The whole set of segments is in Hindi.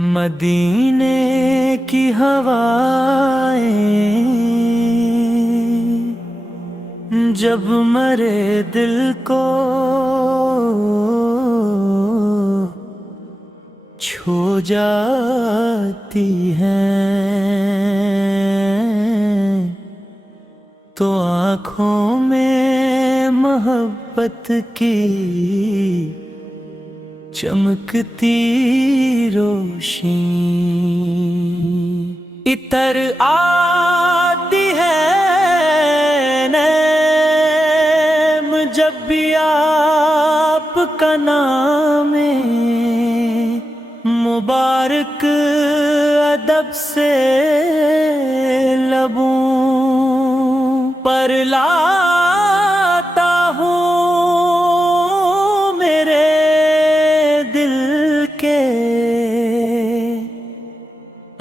मदीने की हवाएं जब मरे दिल को छू जाती हैं, तो आँखों में मोहब्बत की चमकती रोशनी इतर आती है नैम जब भी आपका नाम मुबारक अदब से लबों पर लाता हूँ मेरे दिल के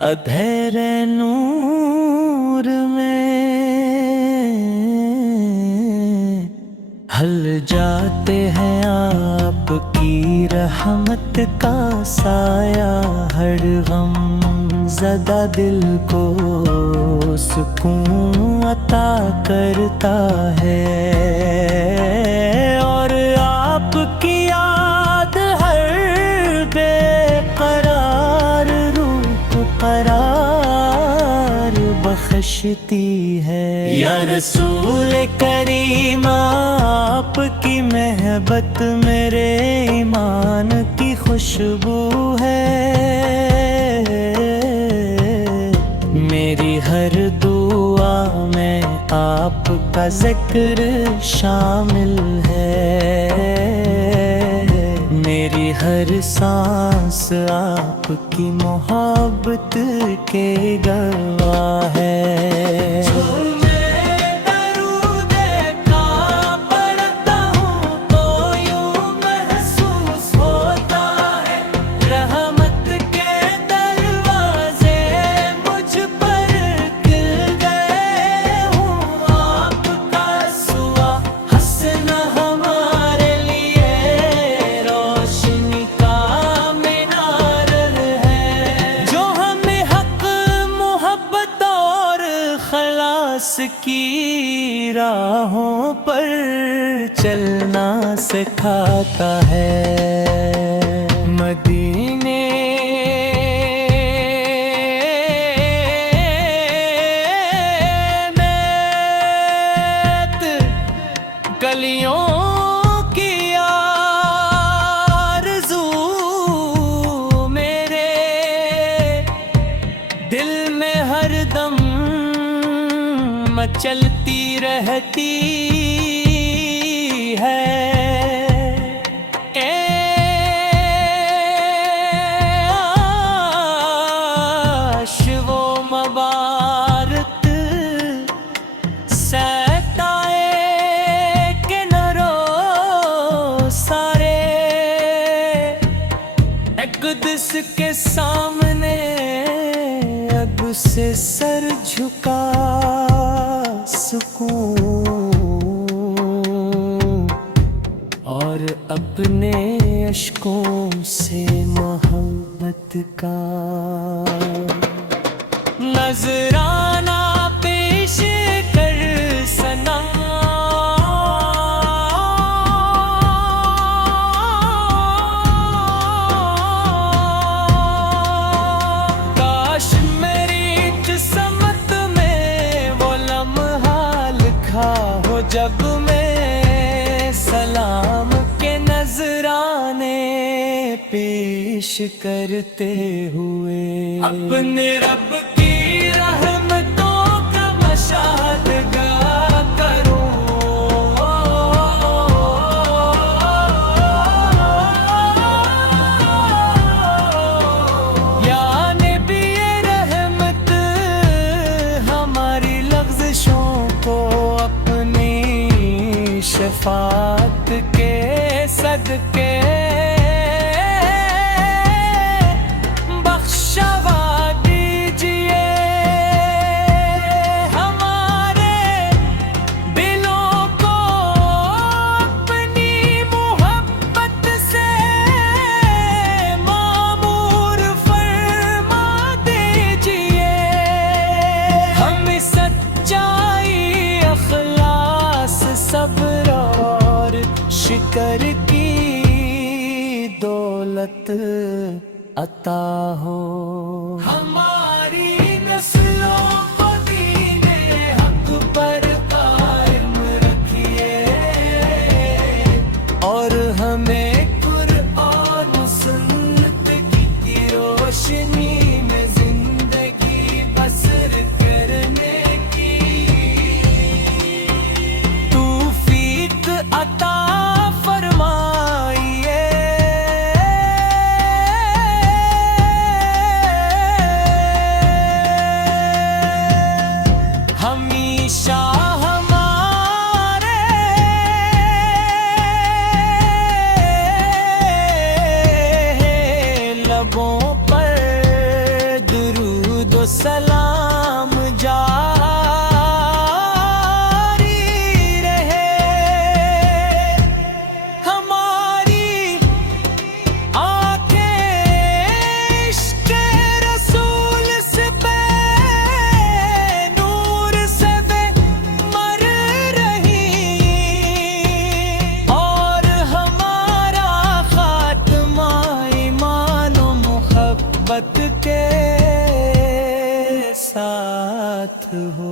अंधेरे नूर में हल जाते हैं आपकी रहमत का साया। हर गम ज़दा दिल को सुकून अता करता है, और आपकी याद हर बेकरार रूह को करार बख्शती है। या रसूल करीम आपकी महबत मेरे ईमान की खुशबू है। मेरी हर दुआ में आपका जिक्र शामिल है। मेरी हर सांस आपकी मोहब्बत के गवाह है। की राहों पर चलना सिखाता है। मदीने में गलियों की आरज़ू मेरे दिल में हरदम चलती रहती है। वो मबारत सताए के नरो सारे अक़दस के सामने अब से सर झुका सुकून, और अपने अश्कों से मोहब्बत का नजराना पेश कर सना। काश मेरी किस्मत में वो लम्हा लिखा हो जब मैं सलाम के नजराने पेश करते हुए अपने रब की रहमतों का मशाहदा करूं। या नबी रहमत हमारी लफ्ज़ों को अपनी शफाअत के सदके बख्शवा दीजिए। हमारे दिलों को अपनी मोहब्बत से मामूर फरमा अता हो। हमारी नस्लों को दीने हक पर कायम रखिए और हमें कुरान सुन्नत की रोशनी में जिंदगी बसर करने की तौफीक अता फरमाइए। हमेशा हमारे लबों पर दुरूद व सलाम जारी रहे। हमारी आंखें इश्क़ रसूल से नूर से मर रही और हमारा खात्मा ईमान व मोहब्बत के साथ हो।